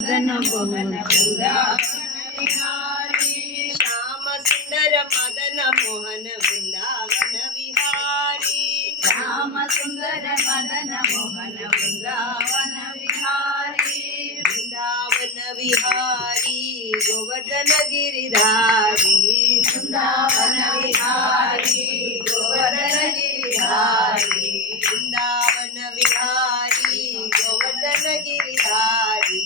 मदन मोहन वृंदावन विहारी श्याम सुंदर मदन मोहन वृंदावन विहारी श्याम सुंदर मदन मोहन वृंदावन विहारी वृंदावन विहारी गोवर्धन गिरिधारी वृंदावन विहारी गोवर्धन गिरिधारी वृंदावन विहारी गोवर्धन गिरिधारी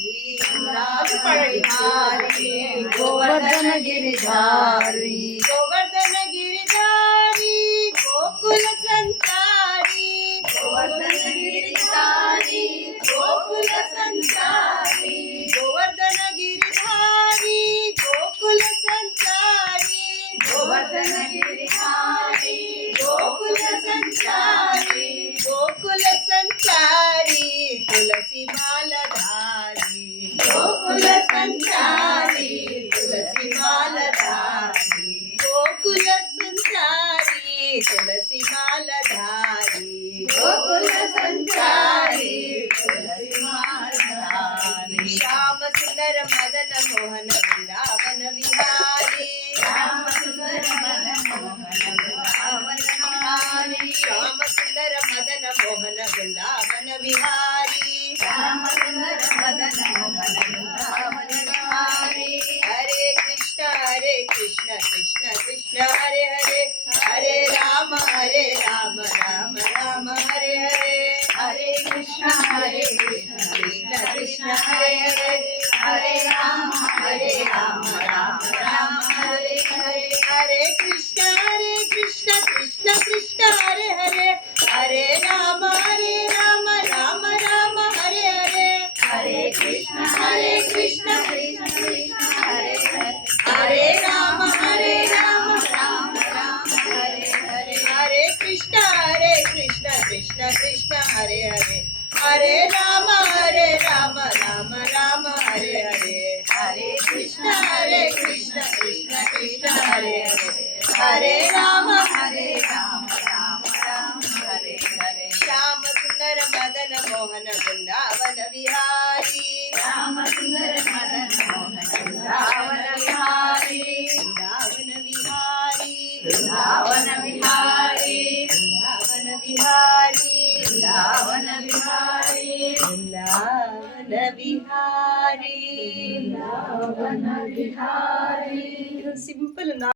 गोवर्धन गिरिधारी गोवर्धन गिरिधारी गोकुल संचारी गोवर्धन गिरिधारी गोकुल संचारी गोवर्धन गिरिधारी गोकुल संचारी गोवर्धन गिरिधारी गोकुल संचारी गोकुल संचारी तुलसी मालधारी गोकुल संचारी तुलसी मालधारी गोकुल संचारी तुलसी मालधारी गोकुल संचारी तुलसी मालधारी श्याम सुंदर मदन मोहन वृंदावन विहारी श्याम सुंदर मदन मोहन वृंदावन विहारी श्याम सुंदर मदन मोहन वृंदावन विहारी श्याम सुंदर मदन मोहन वृंदावन विहारी हरे कृष्ण कृष्ण कृष्ण हरे हरे हरे राम राम राम हरे हरे हरे कृष्ण कृष्ण कृष्ण हरे हरे हरे राम राम राम हरे हरे हरे कृष्ण कृष्ण कृष्ण हरे हरे हरे राम राम राम हरे हरे हरे कृष्ण कृष्ण कृष्ण हरे हरे हरे राम राम राम हरे हरे हरे कृष्ण कृष्ण कृष्ण हरे हरे हरे राम राम राम हरे हरे हरे कृष्ण कृष्ण कृष्ण हरे हरे हरे राम राम राम हरे हरे श्याम सुंदर मदन मोहन वृंदावन विहारी श्याम सुंदर मदन मोहन वृंदावन विहारी वृंदावन विहारी वृंदावन विहारी वृंदावन विहारी वृंदावन विहारी वृंदावन विहारी वृंदावन विहारी सिंपल